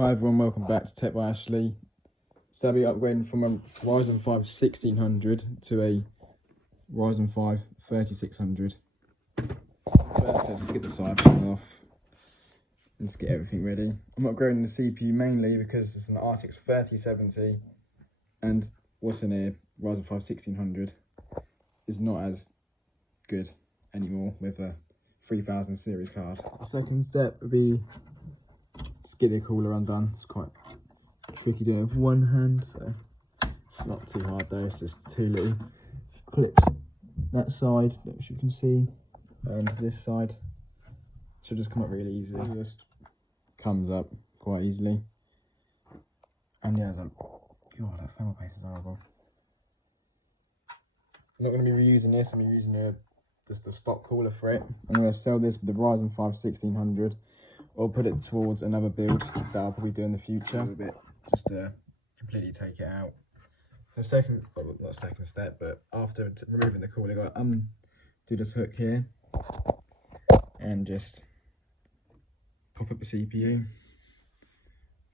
Hi everyone, welcome back to Tech by Ashley. So I'll be upgrading from a Ryzen 5 1600 to a Ryzen 5 3600. First, let's just get the side panel off and just get everything ready. I'm upgrading the CPU mainly because it's an RTX 3070 and what's in here, Ryzen 5 1600, is not as good anymore with a 3000 series card. The second step would be just get the cooler undone. It's quite tricky doing it with one hand, so it's not too hard though. It's just two little clips that side, which you can see, and this side should just come up really easily. It just comes up quite easily. And yeah, God, that thermal paste is horrible. I'm not going to be reusing this. I'm using just a stock cooler for it. I'm going to sell this with the Ryzen 5 1600. Or put it towards another build that I'll probably do in the future. A little bit, just to completely take it out. The second, well, not second step, but after removing the cooler, I got do this hook here and just pop up the CPU,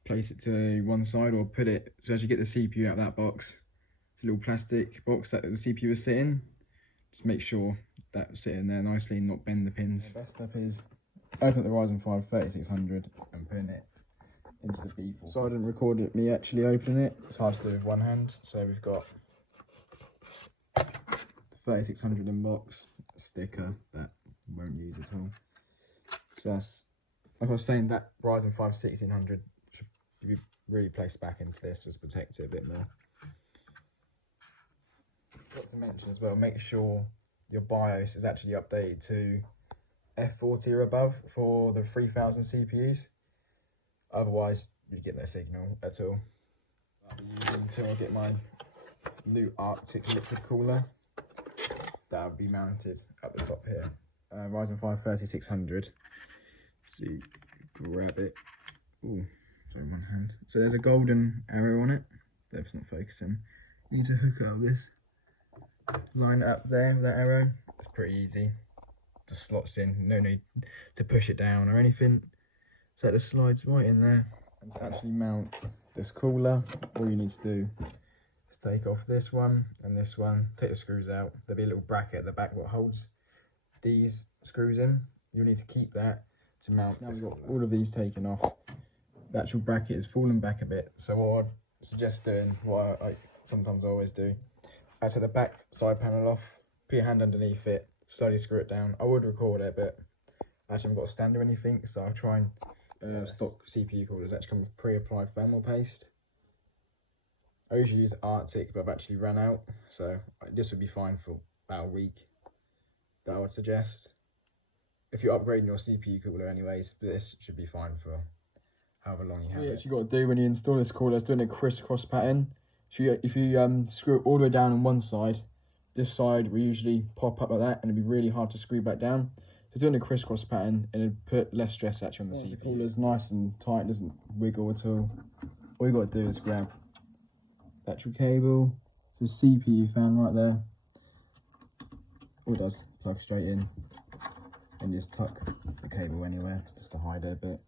place it to one side, or put it so as you get the CPU out of that box, it's a little plastic box that the CPU is sitting. Just make sure that's sitting there nicely and not bend the pins. The best step is open up the Ryzen 5 3600 and putting it into the B4. So I didn't record it, me actually opening it. It's hard to do with one hand. So we've got the 3600 in box, a sticker that we won't use at all. So that's, like I was saying, that Ryzen 5 1600 should be really placed back into this, just protect it a bit more. Got to mention as well, make sure your BIOS is actually updated to F40 or above for the 3000 CPUs. Otherwise, you get no signal at all. I'll be using until I get my new Arctic liquid cooler. That'll be mounted at the top here. Ryzen 5 3600. So you grab it. Oh, sorry, one hand. So there's a golden arrow on it. That's not focusing. You need to hook it up this. Line it up there with that arrow. It's pretty easy. Just slots in, no need to push it down or anything, so it just slides right in there. And to actually mount this cooler, all you need to do is take off this one and this one, take the screws out. There'll be a little bracket at the back that holds these screws in. You'll need to keep that to mount. Now we've got all of these taken off. The actual bracket is fallen back a bit, so what I'd suggest doing, what I sometimes always do, I take the back side panel off, put your hand underneath it, slowly screw it down. I would record it, but I actually haven't got a stand or anything, so I'll try and stock CPU coolers actually come with pre-applied thermal paste. I usually use Arctic, but I've actually run out, so this would be fine for about a week. That I would suggest. If you're upgrading your CPU cooler anyways, this should be fine for however long you have it. What you actually got to do when you install this cooler is doing a crisscross pattern. So if you screw it all the way down on one side, this side will usually pop up like that, and it'd be really hard to screw back down. So doing a crisscross pattern, and it'd put less stress actually on the CPU. The cooler's nice and tight, doesn't wiggle at all. All you got to do is grab the actual cable, the CPU fan right there. All it does, plug straight in, and just tuck the cable anywhere, just to hide it a bit.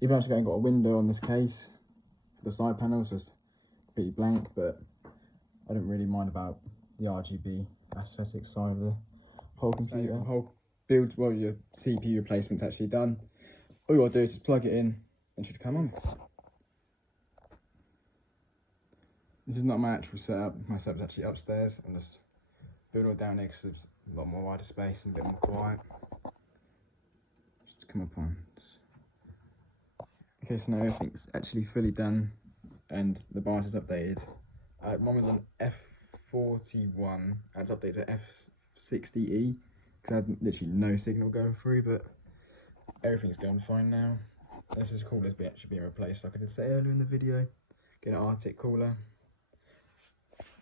You've actually got a window on this case. The side panel is just completely blank, but I don't really mind about the RGB aesthetic side of the whole computer. So whole build, well, your CPU replacement's actually done. All you gotta do is just plug it in and it should come on. This is not my actual setup. My setup's actually upstairs. I'm just building it down here because it's a lot more wider space and a bit more quiet. Just come up on. Okay, so now everything's actually fully done and the BIOS is updated. Mine was on F41, I had to update to F60E because I had literally no signal going through, but everything's going fine now. This is cooler's actually being replaced, like I did say earlier in the video. Get an Arctic cooler.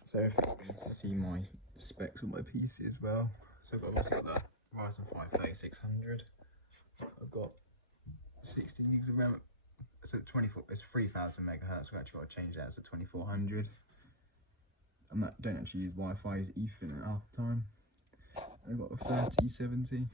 So if you can see my specs on my PC as well. So I've obviously got the Ryzen 5 3600. I've got 16 gigs of RAM. So it's 3000 megahertz. So I've actually got to change that to 2400. I don't actually use Wi-Fi, I use Ethernet half the time. I've got a 3070.